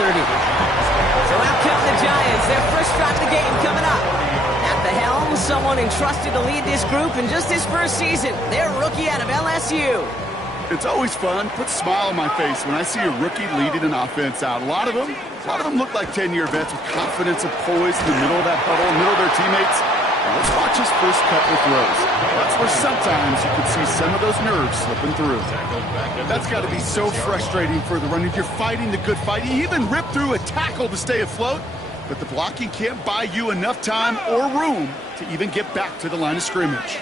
30. So out come the Giants. Their first shot of the game coming up. At the helm, someone entrusted to lead this group in just his first season. Their rookie out of LSU. It's always fun, puts a smile on my face when I see a rookie leading an offense out. A lot of them look like 10-year vets with confidence and poise in the middle of that huddle, in the middle of their teammates. Now let's watch his first couple of throws. That's where sometimes you can see some of those nerves slipping through. That's got to be so frustrating for the runner. You're fighting the good fight. You even rip through a tackle to stay afloat, but the blocking can't buy you enough time or room to even get back to the line of scrimmage.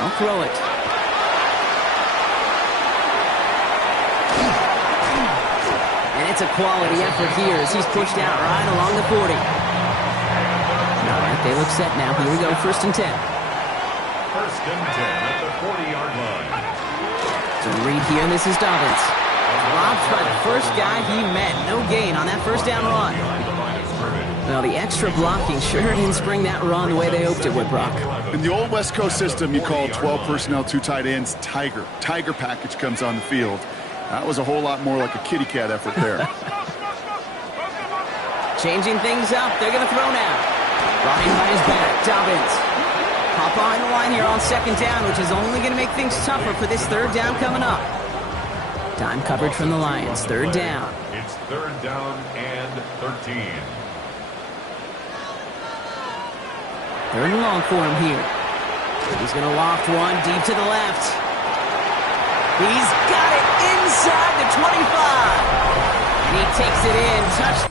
I'll throw it. And it's a quality effort here as he's pushed out right along the 40. All right, they look set now. Here we go, 1st and 10. 1st and 10 at the 40-yard line. So read here, and this is Dobbins. Robbed by the first guy he met. No gain on that first down run. Well, the extra blocking sure didn't spring that run the way they hoped it would, Brock. In the old West Coast system, you call 12 personnel, 2 tight ends, Tiger. Tiger package comes on the field. That was a whole lot more like a kitty cat effort there. Changing things up. They're going to throw now. Brought in by his back, Dobbins. Hop behind the line here on 2nd down, which is only going to make things tougher for this 3rd down coming up. Time coverage from the Lions. 3rd down. It's 3rd down and 13. 3rd and long for him here. He's going to loft one deep to the left. He's got it inside the 25. And he takes it in. Touchdown.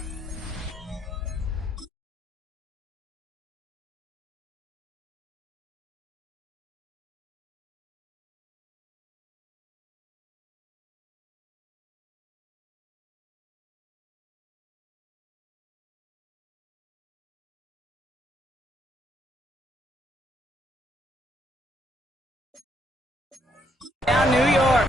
Down New York.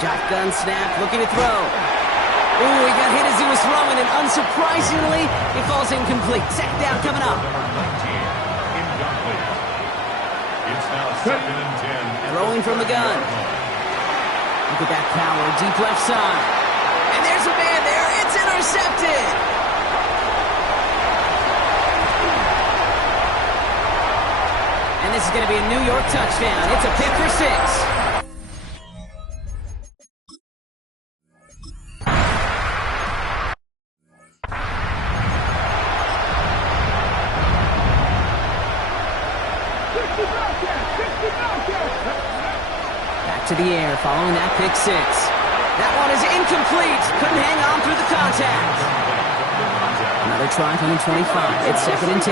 Shotgun snap, looking to throw. Ooh, he got hit as he was throwing, and unsurprisingly, he falls incomplete. 2nd down coming up. It's now 2nd and 10. Throwing from the gun. Look at that power, deep left side. And there's a man there. It's intercepted. And this is going to be a New York touchdown. It's a pick for 6. To the air, following that pick 6. That one is incomplete. Couldn't hang on through the contact. Another try from the 25. It's 2nd and 10.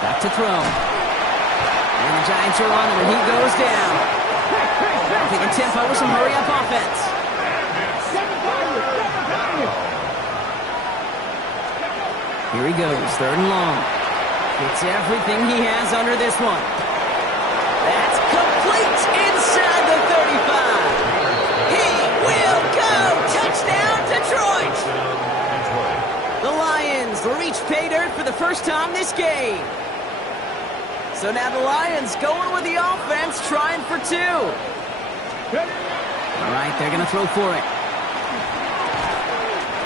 Back to throw. And the Giants are on him, and he goes down. Taking tempo with some hurry-up offense. Here he goes, 3rd and long. It's everything he has under this one. That's complete inside the 35. He will go. Touchdown, Detroit. The Lions reach pay dirt for the first time this game. So now the Lions going with the offense, trying for 2. All right, they're going to throw for it.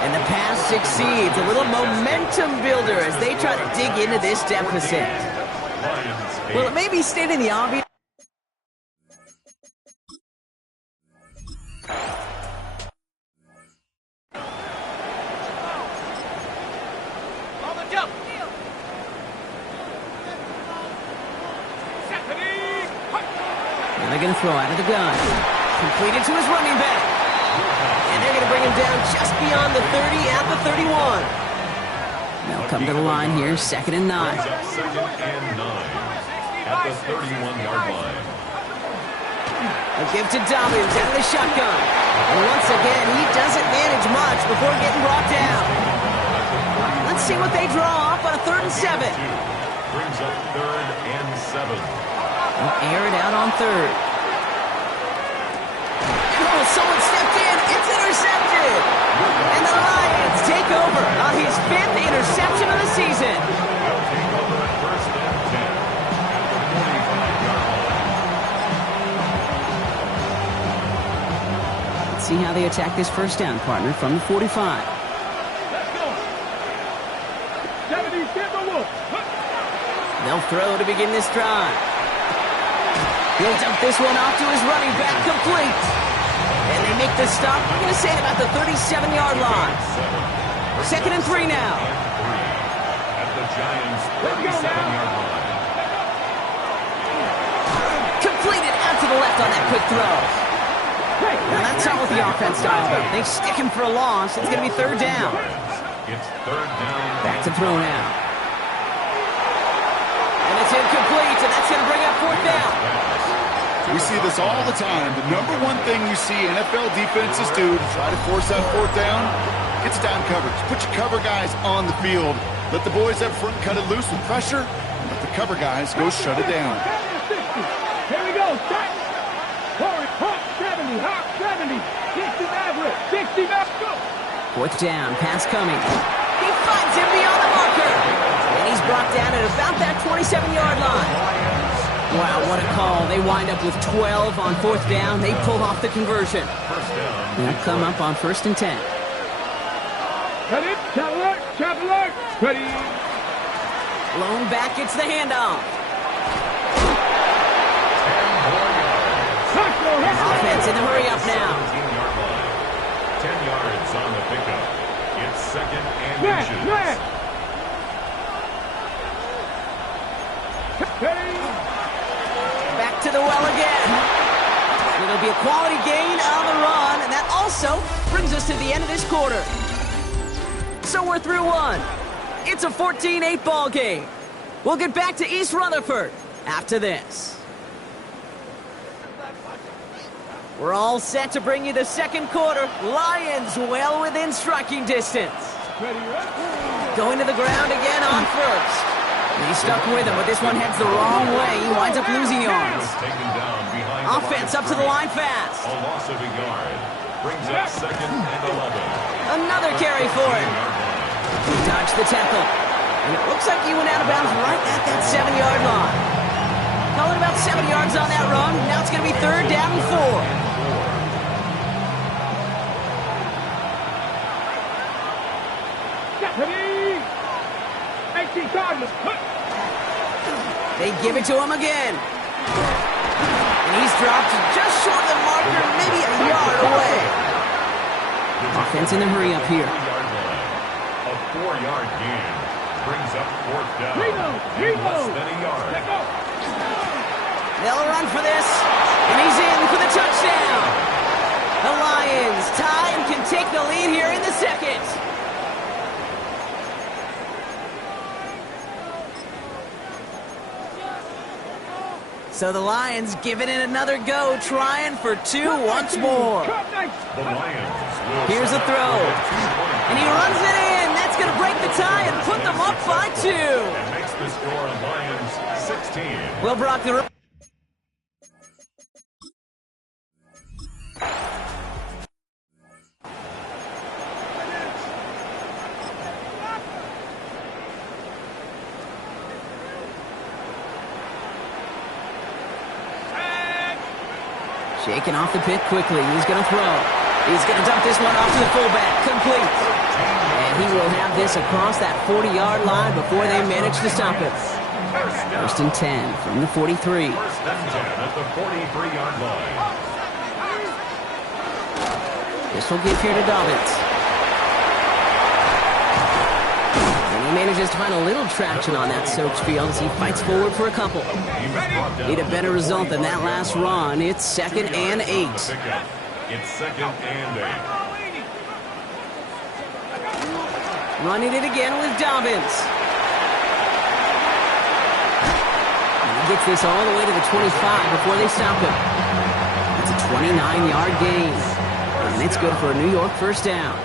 And the pass succeeds. A little momentum builder as they try to dig into this deficit. Well, it may be stating the obvious. Now they're going to throw out of the gun. Completed to his running back. And they're going to bring him down just beyond the 30 at the 31. They'll come to the line here, 2nd and 9. 2nd and 9 at the 31-yard line. A give to Dobbins out of the shotgun. And once again, he doesn't manage much before getting brought down. Let's see what they draw up on a 3rd and 7. Brings up 3rd and 7. They'll air it out on 3rd. interception of the season. They'll take over at first and 10 at the 45-yard line. Let's see how they attack this first down, partner, from the 45. They'll throw to begin this drive. He'll dump this one off to his running back, complete. And they make the stop, we're going to say, at about the 37-yard line. 2nd and 3 now. At the Giants' 37-yard line. Completed out to the left on that quick throw. Now that's not what the offense style about. They stick him for a loss. It's going to be 3rd down. It's 3rd down. Back to throw now. And it's incomplete, and that's going to bring up 4th down. We see this all the time. The number one thing you see NFL defenses do to try to force that 4th down, it's down coverage. Put your cover guys on the field. Let the boys up front cut it loose with pressure, and let the cover guys go shut it down. Here we go. Hawk 70, Hawk 70, 60 Maverick, 60 Maverick. 4th down, pass coming. He finds him beyond the marker. And he's brought down at about that 27-yard line. Wow, what a call. They wind up with 12 on 4th down. They pull off the conversion. First down. They'll come up on 1st and 10. Cut it, chop alert, ready. Blown back, it's the handoff. Offense in the hurry up now. 17-yard line. 10 yards on the pickup. It's 2nd and inches. Back to the well again. It'll be a quality gain on the run, and that also brings us to the end of this quarter. So we're through one. It's a 14-8 ball game. We'll get back to East Rutherford after this. We're all set to bring you the 2nd quarter. Lions well within striking distance. Going to the ground again on 1st. He's stuck with him, but this one heads the wrong way. He winds up losing yards. Taken down behind Offense up to the line fast. A loss of a yard. Brings up 2nd and 11. Another carry for him. He dodged the tackle. And it looks like he went out of bounds right at that 7-yard line. Call it about 7 yards on that run. Now it's going to be 3rd down and 4. They give it to him again. And he's dropped just short of the marker, maybe a yard away. Offense in the hurry up here. A 4-yard gain brings up 4th down. Less than a yard. They'll run for this, and he's in for the touchdown. The Lions tie and can take the lead here in the 2nd. So the Lions giving it another go, trying for 2 once more. The Lions. Here's a throw. And he runs it in. That's going to break the tie and put them up by 2. And makes the score Lions 16. Will Brock the... Shaking off the pit quickly. He's going to throw. He's going to dump this one off to the fullback. Complete. And he will have this across that 40-yard line before they manage to stop it. 1st and 10 from the 43. 1st and 10 at the 43-yard line. This will give here to Dobbins. And he manages to find a little traction on that Soaps field as he fights forward for a couple. Need a better result than that last run. It's 2nd and 8. It's 2nd and 8. Running it again with Dobbins. And he gets this all the way to the 25 before they stop him. It's a 29-yard gain. And it's good for a New York 1st down.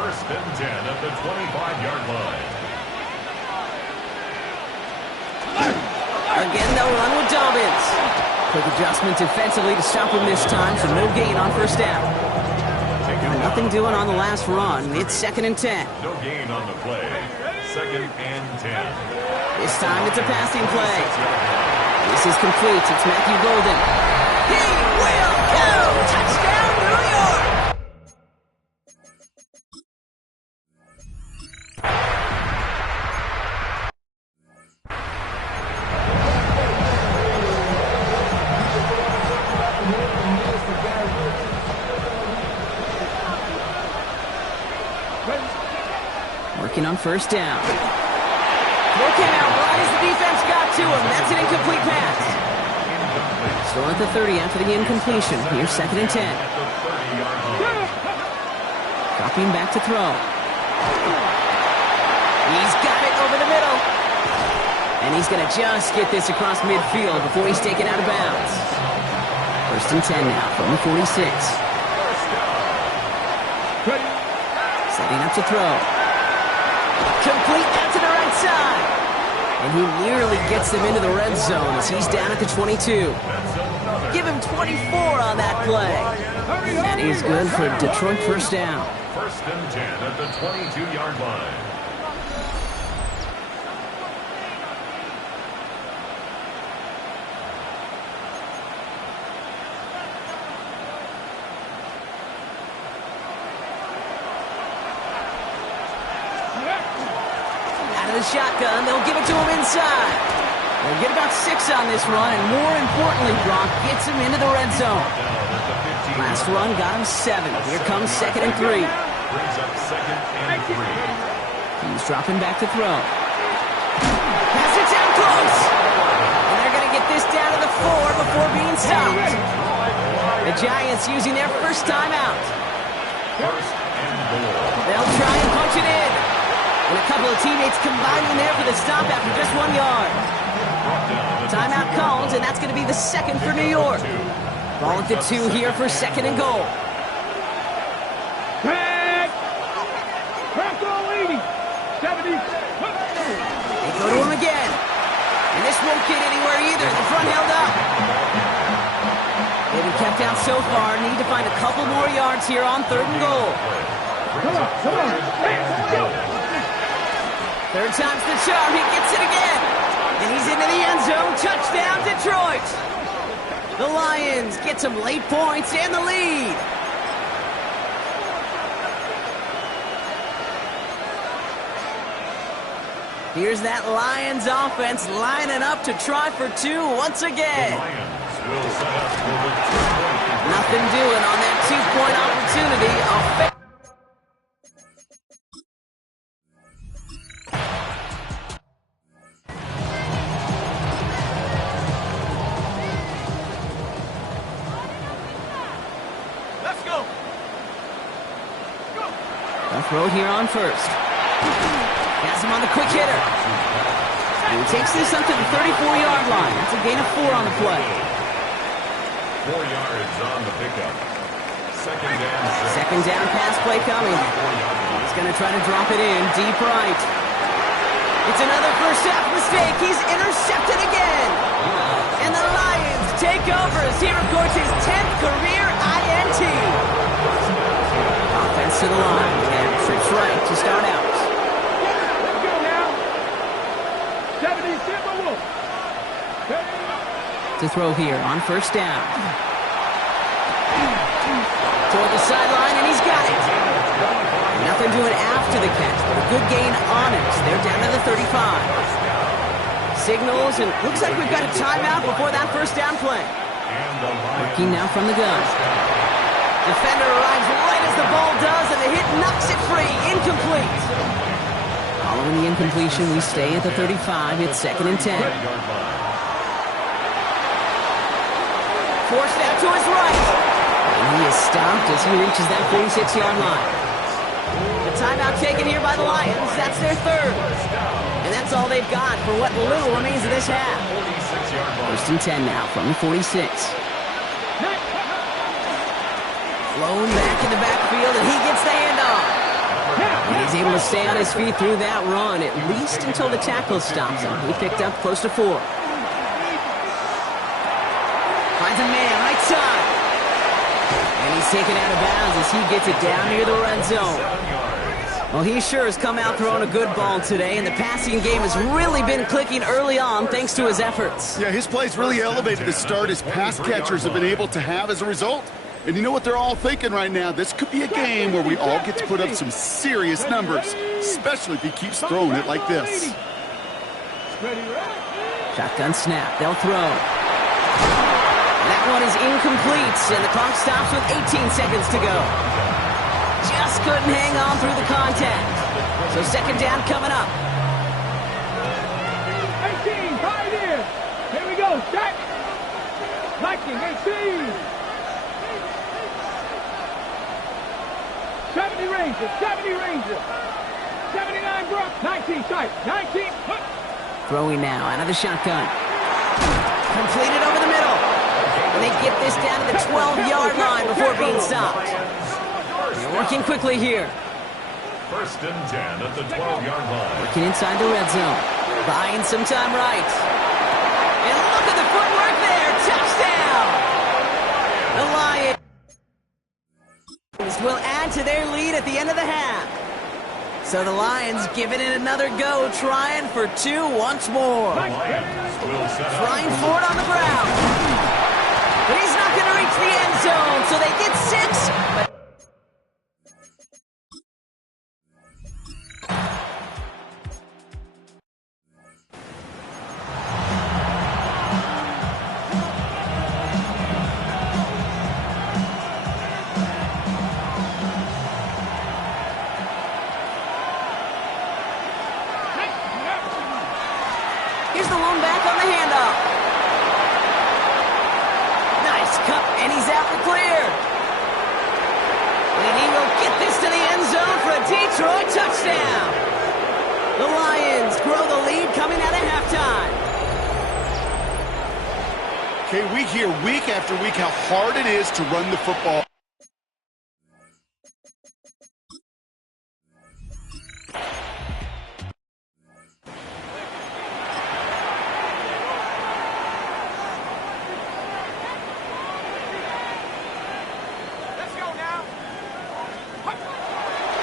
1st and 10 at the 25-yard line. Again, they'll run with Dobbins. Quick adjustment defensively to stop him this time, so no gain on 1st down. Nothing doing on the last run. It's 2nd and 10. No gain on the play. second and 10. This time it's a passing play. This is complete. It's Matthew Golden. He will go! Touchdown, New York! Working on first down. Throw came out right as the defense got to him. That's an incomplete pass. Still at the 30 after the incompletion. Here's second and 10. Dropping back to throw. He's got it over the middle. And he's going to just get this across midfield before he's taken out of bounds. First and 10 now from the 46. Setting up to throw. Complete out to the right side. And he nearly gets them into the red zone as he's down at the 22. Give him 24 on that play. And he's good for Detroit first down. First and 10 at the 22-yard line. Shotgun, they'll give it to him inside. They'll get about 6 on this run, and more importantly, Gronk gets him into the red zone. Last run got him 7. Here comes second and 3. Brings up second and 3. He's dropping back to throw. Pass it down close. And they're going to get this down to the 4 before being stopped. The Giants using their first timeout. First and goal. They'll try and punch it in. And a couple of teammates combining there for the stop after just 1 yard. Timeout called, and that's going to be the second for New York. Ball at the 2 here for second and goal. Back! Back goal 80! 70! They go to him again. And this won't get anywhere either. The front held up. They've been kept out so far. Need to find a couple more yards here on third and goal. Come on, come on! Third time's the charm. He gets it again. And he's into the end zone. Touchdown, Detroit. The Lions get some late points and the lead. Here's that Lions offense lining up to try for 2 once again. Nothing doing on that 2-point opportunity. Throw here on first. Has him on the quick hitter. And he takes this up to the 34-yard line. That's a gain of 4 on the play. 4 yards on the pickup. Second down pass play coming. He's going to try to drop it in deep right. It's another first half mistake. He's intercepted again. And the Lions take over as he records his 10th career INT. Offense to the line. Trips right to start out. Let's go now. 70 Timberwolves. To throw here on first down. Toward the sideline, and he's got it. Nothing doing after the catch, but a good gain on it. They're down to the 35. Signals, and looks like we've got a timeout before that first down play. Working now from the gun. Defender arrives right as the ball does, and the hit knocks it free. Incomplete. Following the incompletion, we stay at the 35. It's second and 10. Forced out to his right. And he is stopped as he reaches that 46-yard line. The timeout taken here by the Lions. That's their third. And that's all they've got for what little remains of this half. First and 10 now from the 46. Blown back in the backfield, and he gets the handoff. And he's able to stay on his feet through that run, at least until the tackle stops him. He picked up close to 4. Finds a man, right side. And he's taken out of bounds as he gets it down near the red zone. Well, he sure has come out throwing a good ball today, and the passing game has really been clicking early on thanks to his efforts. Yeah, his play's really elevated the start his pass catchers have been able to have as a result. And you know what they're all thinking right now? This could be a game where we all get to put up some serious numbers, especially if he keeps throwing it like this. Shotgun snap. They'll throw. That one is incomplete, and the clock stops with 18 seconds to go. Just couldn't hang on through the contact. So second down coming up. 18, right here. Here we go, set. Lightning, 18. 70 Rangers, 70 Rangers. 79 Brook, 19 tight, 19. Throwing now out of the shotgun. Completed over the middle. And they get this down to the 12-yard line before being stopped. They're working quickly here. First and 10 at the 12-yard line. Working inside the red zone. Buying some time right. And look at the footwork there. Touchdown! The Lions will add to their lead at the end of the half. So the Lions giving it another go, trying for two once more. Trying for it on the ground. But he's not going to reach the end zone, so they get 6. But here's the lone back on the handoff. Nice cut, and he's out for clear. And he will get this to the end zone for a Detroit touchdown. The Lions grow the lead coming out of halftime. Okay, we hear week after week how hard it is to run the football.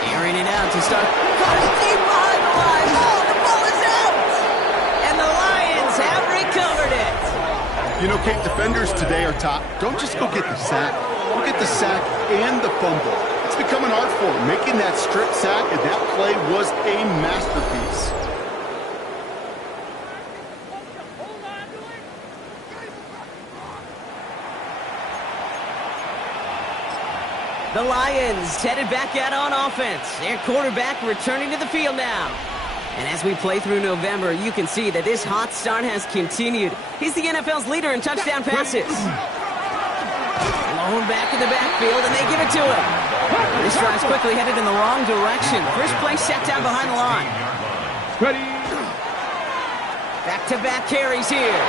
Airing it out to start. Caught deep behind the line. Oh, the ball is out. And the Lions have recovered it. You know, Kate, defenders today are top. Don't just go get the sack. Go get the sack and the fumble. It's become an art form. Making that strip sack and that play was a masterpiece. The Lions headed back out on offense. Their quarterback returning to the field now. And as we play through November, you can see that this hot start has continued. He's the NFL's leader in touchdown passes. Lone back in the backfield, and they give it to him. This drive's quickly headed in the wrong direction. First play set down behind the line. Ready. Back-to-back carries here.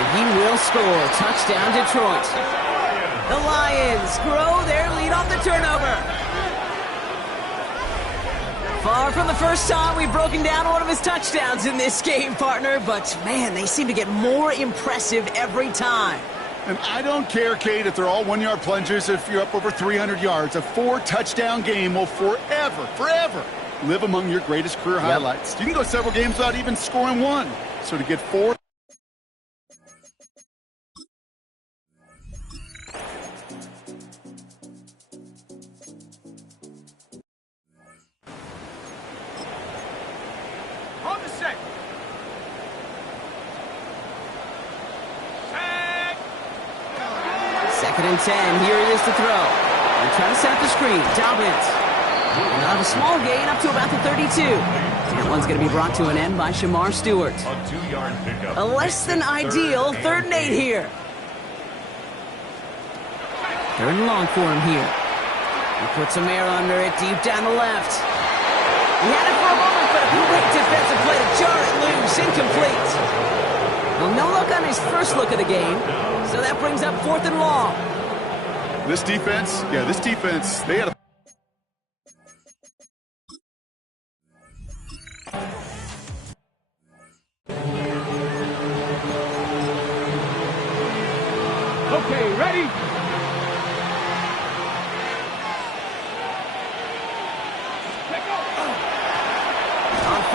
And he will score. Touchdown, Detroit. The Lions grow their lead off the turnover. Far from the first time we've broken down one of his touchdowns in this game, partner, but man, they seem to get more impressive every time. And I don't care, Kate, if they're all one-yard plungers, if you're up over 300 yards. A 4-touchdown game will forever live among your greatest career highlights. You can go several games without even scoring one. So to get 4... On the set. Second and 10. Here it is to throw. They're trying to set up the screen. Dobbins. And they'll have a small gain up to about the 32. That one's going to be brought to an end by Shamar Stewart. A 2-yard pickup. A less than ideal 3rd and 8 here. 3rd and long for him here. He puts some air under it deep down the left. He had it for a moment, but a great defensive play to jar it loose. Incomplete. Well, no luck on his first look of the game, so that brings up 4th and long. This defense, they had a... Okay, ready?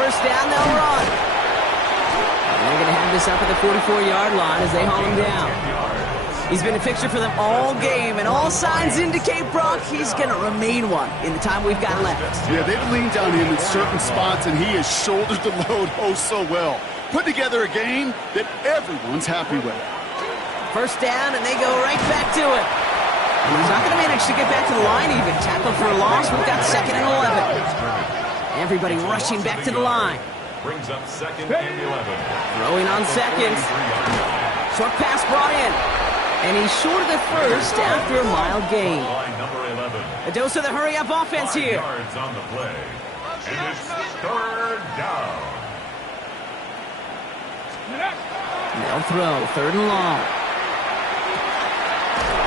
first down, they'll run. And they're going to have this up at the 44-yard line as they haul him down. He's been a fixture for them all game, and all signs indicate, Brock, he's going to remain one in the time we've got left. Yeah, they've leaned on him in certain spots, and he has shouldered the load oh so well. Put together a game that everyone's happy with. First down, and they go right back to it. And he's not going to manage to get back to the line even. Tackle for a loss. We've got 2nd and 11. Everybody rushing back to the line. Brings up 2nd and 11. Throwing on seconds. Short pass brought in. And he's short of the first after a mild gain. Number 11. A dose of the hurry-up offense 5 here. yards on the play. And it's 3rd down. They'll throw. 3rd and long.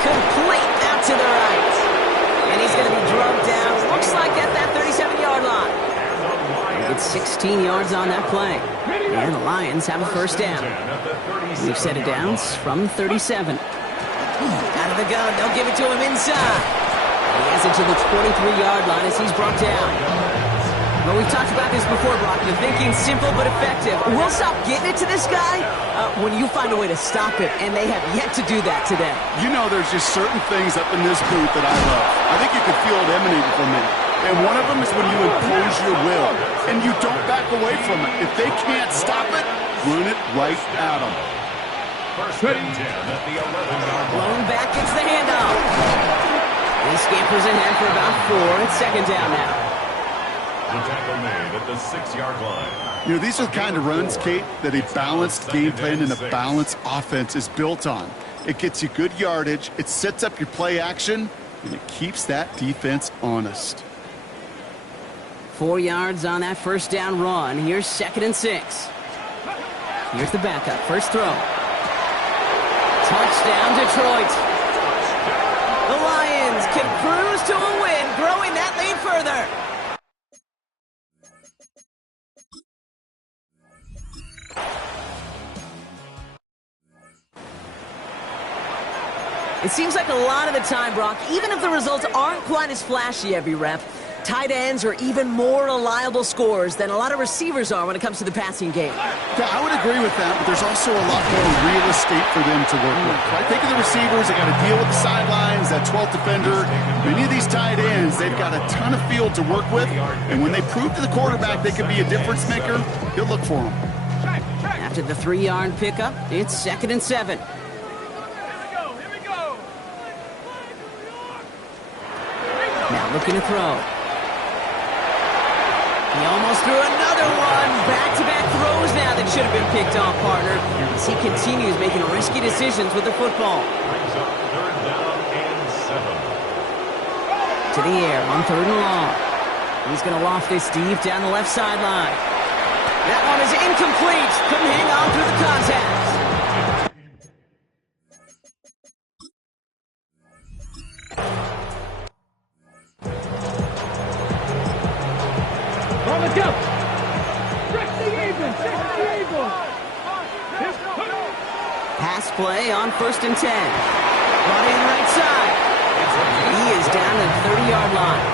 Complete out to the right. And he's going to be drugged down. Looks like at that 37-yard line. It's 16 yards on that play. And the Lions have a first down. We've set it down from 37. Out of the gun. They'll give it to him inside. He has it to the 23-yard line as he's brought down. Well, we've talked about this before, Brock. The thinking's simple but effective. We'll stop getting it to this guy when you find a way to stop it, and they have yet to do that today. You know there's just certain things up in this booth that I love. I think you can feel it emanating from me. And one of them is when you impose your will, and you don't back away from it. If they can't stop it, run it right at them. First and 10 at the 11-yard line. Blown back gets the handoff. He scampers ahead for about 4. It's 2nd down now. The tackle made at the 6-yard line. You know, these are the kind of runs, Kate, that a balanced game plan and a balanced offense is built on. It gets you good yardage, it sets up your play action, and it keeps that defense honest. 4 yards on that first down run. Here's 2nd and 6. Here's the backup. First throw. Touchdown, Detroit. The Lions can cruise to a win, growing that lead further. It seems like a lot of the time, Brock, even if the results aren't quite as flashy every rep, tight ends are even more reliable scorers than a lot of receivers are when it comes to the passing game. Yeah, I would agree with that, but there's also a lot more real estate for them to work with. Right? Think of the receivers, they got to deal with the sidelines, that 12th defender. Many of these tight ends, they've got a ton of field to work with, and when they prove to the quarterback they can be a difference maker, he'll look for them. After the 3-yard pickup, it's 2nd and 7. Now looking to throw. He almost threw another one. Back-to-back throws now that should have been picked off, partner. As he continues making risky decisions with the football. Brings up 3rd down and 7. To the air on 3rd and long. He's going to loft this deep down the left sideline. That one is incomplete. Couldn't hang on through the contact. On the jump. Stretch the eagle. Stretch the eagle. Pass play on 1st and 10. Brought in right side. He is down at the 30-yard line.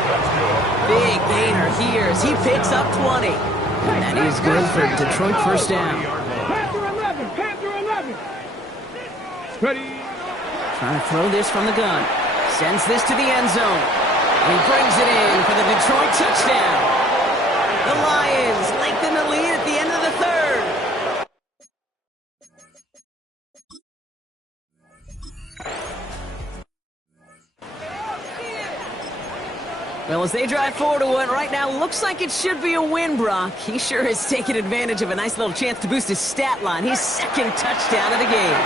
Big gainer here as he picks up 20. And that is good for Detroit first down. Panther 11. Panther 11. Ready. Trying to throw this from the gun. Sends this to the end zone. And he brings it in for the Detroit touchdown. The Lions lengthen the lead at the end of the 3rd. Well, as they drive forward to what right now looks like it should be a win, Brock. He sure has taken advantage of a nice little chance to boost his stat line. His 2nd touchdown of the game.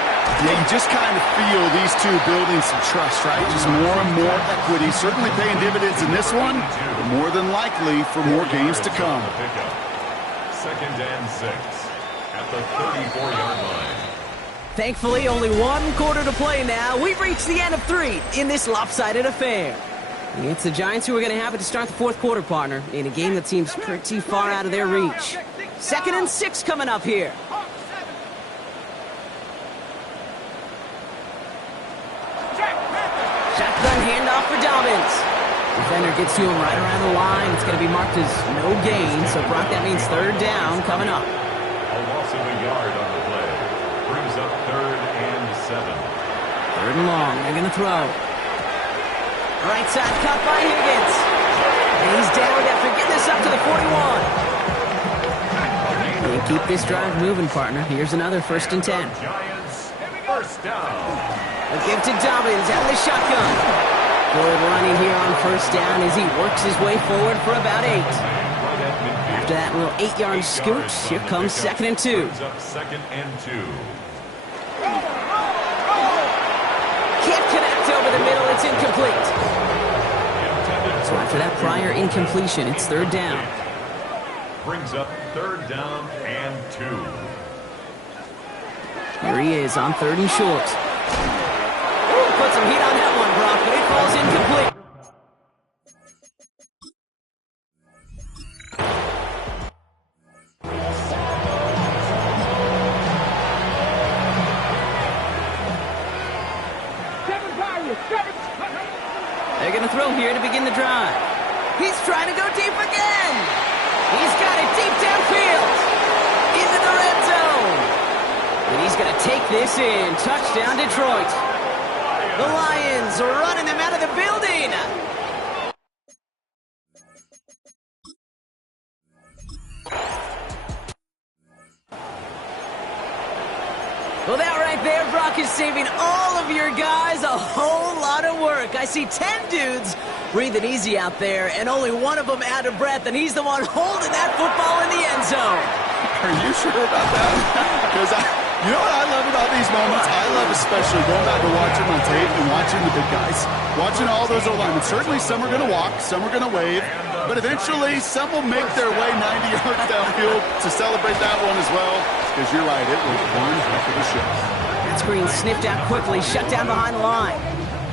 Yeah, you just kind of feel these two building some trust, right? Just more and more equity. Certainly paying dividends in this one, but more than likely for more games to come. 2nd and 6 at the 34-yard line. Thankfully, only 1 quarter to play now. We've reached the end of 3 in this lopsided affair. It's the Giants who are going to have it to start the 4th quarter, partner, in a game that seems pretty far out of their reach. 2nd and 6 coming up here. Shotgun handoff for Dobbins. Defender gets to him right around the line. It's going to be marked as no gain. So, Brock, that means third down coming up. A loss of a yard on the play. Brings up 3rd and 7. 3rd and long. They're going to throw. Right side cut by Higgins. And he's down after getting this up to the 41. You keep this drive moving, partner. Here's another 1st and 10. Giants, 1st down. A give to Dobbins out of the shotgun. Good running here on 1st down as he works his way forward for about 8. After that little 8-yard scoot, here comes 2nd and 2. Brings up 2nd and 2. Can't connect over the middle. It's incomplete. So after that prior incompletion, it's 3rd down. Brings up 3rd down and 2. Here he is on 3rd and short. Put some heat on that one, Brock, but it falls incomplete. They're going to throw here to begin the drive. He's trying to go deep again. He's got it deep downfield. Into the red zone. And he's going to take this in. Touchdown, Detroit. The Lions are running them out of the building. Well, that right there, Brock, is saving all of your guys a whole lot of work. I see 10 dudes breathing easy out there, and only one of them out of breath, and he's the one holding that football in the end zone. Are you sure about that? Because you know what I love about these moments? I love especially going back to watching on tape and watching the big guys. Watching all those O-linemen. Certainly some are going to walk, some are going to wave, but eventually some will make their way 90 yards downfield to celebrate that one as well. Because you're right, it was one heck of a show. That screen sniffed out quickly, shut down behind the line.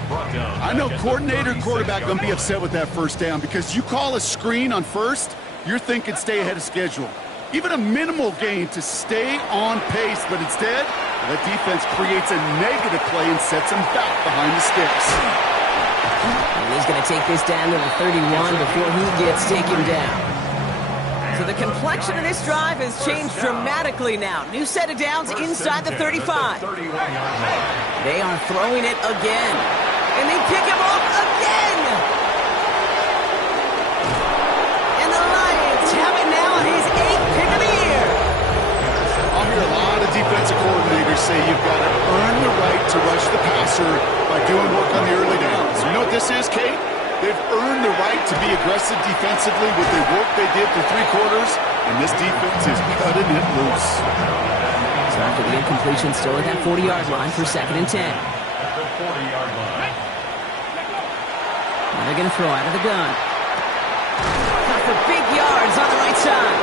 I know coordinator and quarterback going to be upset with that 1st down because you call a screen on 1st, you're thinking stay ahead of schedule. Even a minimal gain to stay on pace, but instead, that defense creates a negative play and sets them back behind the sticks. And he's going to take this down to the 31 before he gets taken down. So the complexion of this drive has changed dramatically now. New set of downs inside the 35. They are throwing it again. And they pick him off again. And the Lions have it now on his 8th pick of the year. I'll hear a lot of defensive coordinators say you've got to earn the right to rush the passer by doing work on the early downs. You know what this is, Kate? They've earned the right to be aggressive defensively with the work they did through 3 quarters, and this defense is cutting it loose. So after the incompletion, still at that 40-yard line for 2nd and 10. At the 40-yard line. Now they're going to throw out of the gun. Got for big yards on the right side.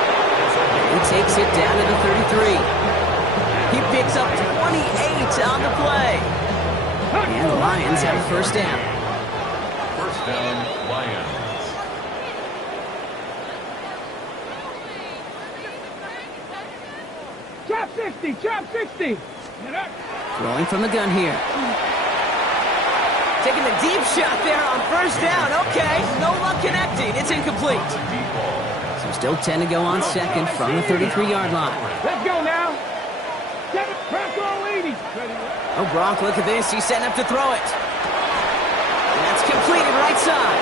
He takes it down to the 33. He picks up 28 on the play. And the Lions have a 1st down. 1st down, Lions. Chop 60, chop 60. Throwing from the gun here. Taking the deep shot there on 1st down. Okay, no luck connecting. It's incomplete. So still 10 to go on 2nd from the 33-yard line. Let's go now. Oh, Brock, look at this. He's setting up to throw it. And that's completed right side.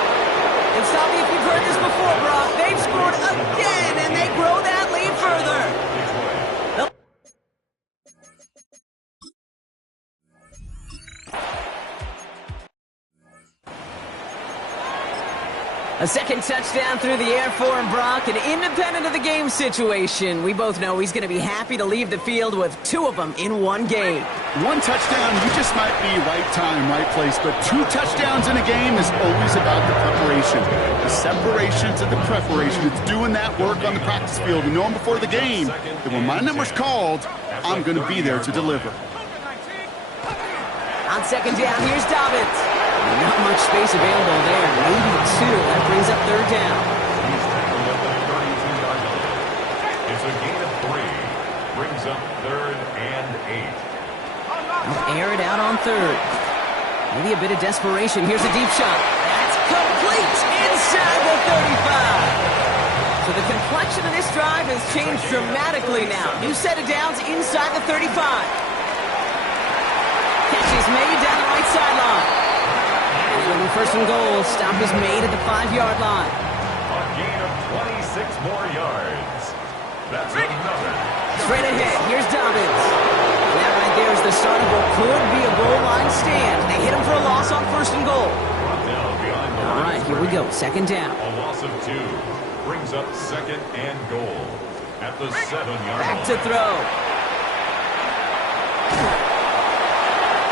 And tell me if you've heard this before, Brock. They've scored again, and they grow that lead further. A 2nd touchdown through the air for him, Brock, and independent of the game situation, we both know he's going to be happy to leave the field with 2 of them in one game. 1 touchdown, you just might be right time, right place, but 2 touchdowns in a game is always about the preparation. The separation to the preparation. It's doing that work on the practice field and knowing before the game that when my number's called, I'm going to be there to deliver. On 2nd down, here's Dobbins. Not much space available there. Maybe 2. That brings up 3rd down. He's tackled at the 32-yard line. It's a gain of 3. Brings up 3rd and 8. They'll air it out on 3rd. Maybe a bit of desperation. Here's a deep shot. That's complete. complexion of this drive has changed dramatically now. New set of downs inside the 35. Catch is made down the right sideline. And first and goal. Stop is made at the 5-yard line. A gain of 26 more yards. That's another. Straight ahead, here's Dobbins. And that right there is the start of what could be a goal line stand. They hit him for a loss on first and goal. All right, here we go, second down. A loss of 2 brings up second and goal at the 7-yard line. Back to throw.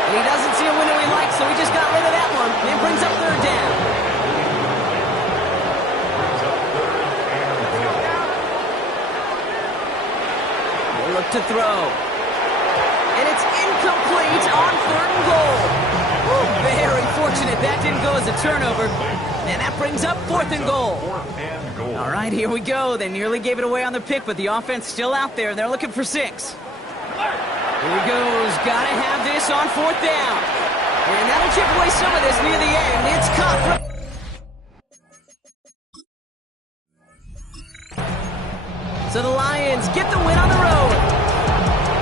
And he doesn't see a window he likes, so he just got rid of that one. And it brings up third down. Brings up third and goal. We'll look to throw. And it's incomplete on third and goal. Ooh, very fortunate that didn't go as a turnover. And that brings up fourth and goal. Fourth and goal. All right, here we go. They nearly gave it away on the pick, but the offense still out there. They're looking for 6. Here he goes. Got to have this on fourth down. And that'll chip away some of this near the end. It's caught from... So the Lions get the win on the road.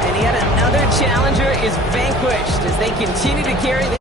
And yet another challenger is vanquished as they continue to carry the...